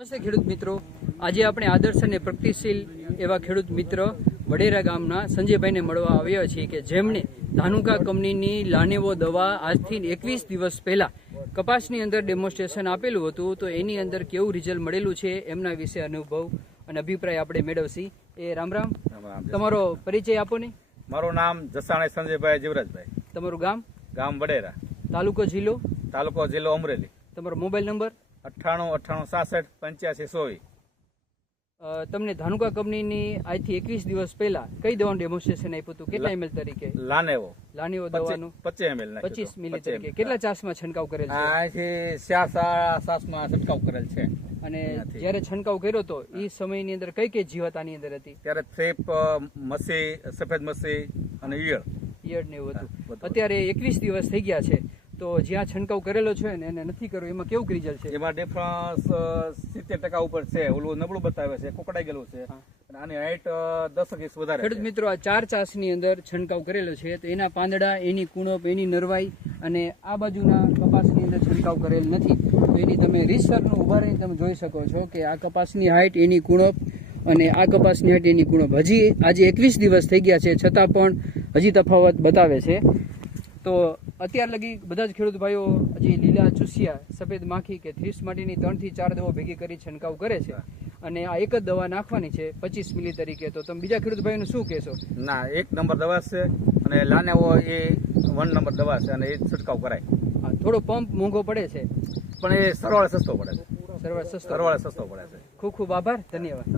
નમસ્તે ખેડૂત મિત્રો, આજે આપણે આદર્શ અને પ્રગતિશીલ એવા ખેડૂત મિત્ર વડેરા ગામના સંજયભાઈને મળવા આવ્યા છીએ કે જેમણે ધાનુકા કંપનીની લાનેવો દવા આજથી 21 દિવસ પહેલા કપાસની અંદર ડેમોન્સ્ટ્રેશન આપેલું હતું, તો એની અંદર કેવું રિઝલ્ટ મળેલું છે એમના વિશે અનુભવ અને અભિપ્રાય આપણે મેળવશી. એ રામ રામ. તમારો પરિચય આપો ને. મારું નામ જસાણી સંજયભાઈ જીવરાજભાઈ. તમારું ગામ? ગામ વડેરા. તાલુકો જિલ્લો અમરેલી. તમારો મોબાઈલ નંબર? 98 તમને ધાનુકા કંપનીની આજથી 21 દિવસ પહેલા કઈ દવાનું ડેમોન્સ્ટ્રેશન આપ્યું હતું? કેટલા ml તરીકે? લાનેવો દવાનું 25 ml 25 મિલી તરીકે. કેટલા ચાસમાં છંટકાવ કરેલ છે? અહીંથી 4 માં છંટકાવ કરેલ છે. અને જયારે છંટકાવ કર્યો તો એ સમયની અંદર કઈ કઈ જીવાત આની અંદર હતી? ત્યારે થેપ, મસી, સફેદ મસી અને ઈયળ ને એવું હતું. અત્યારે 21 દિવસ થઈ ગયા છે, તો જ્યાં છંટકાવ કરેલો છે ને એને નથી કર્યો, એમાં કેવું રિઝલ્ટ છે? એમાં ડિફરન્સ 70% ઉપર છે. ઓલું નબળું બતાવે છે, કોકડાઈ ગયેલું છે. આની હાઈટ 10 ઇંચ વધારે. ખેડૂત મિત્રો, આ 4 ચાસની અંદર છંટકાવ કરેલો છે, તો એના પાંદડા, એની કુણપ, એની નરવાઈ અને આ બાજુના કપાસની અંદર છંટકાવ કરેલ નથી. તો એની તમે રીતસરનું ઉભા રહીને તમે જોઈ શકો છો કે આ કપાસની હાઈટ, એની કુણપ અને આ કપાસની હાઈટ, એની કુણપ હજી આજે 21 દિવસ થઈ ગયા છે છતાં પણ હજી તફાવત બતાવે છે. તો અત્યાર લગી બધા જ ખેડૂત ભાઈઓ હજી લીલા ચૂસિયા, સફેદ માખી કે થ્રીસ માટેની 3 થી 4 દવા ભેગી કરી છંટકાવ કરે છે અને આ એક જ દવા નાખવાની છે 25 મિલી તરીકે. તો તમે બીજા ખેડૂત ભાઈઓને શું કહેશો? ના, 1 નંબર દવા છે અને લાનેવો એ 1 નંબર દવા છે અને એ છંટકાવ કરાય. હા, થોડો પંપ મોંઘો પડે છે પણ એ સરવાળે સસ્તો પડે છે. સરવાળે સસ્તો પડે છે. ખૂબ ખૂબ આભાર, ધન્યવાદ.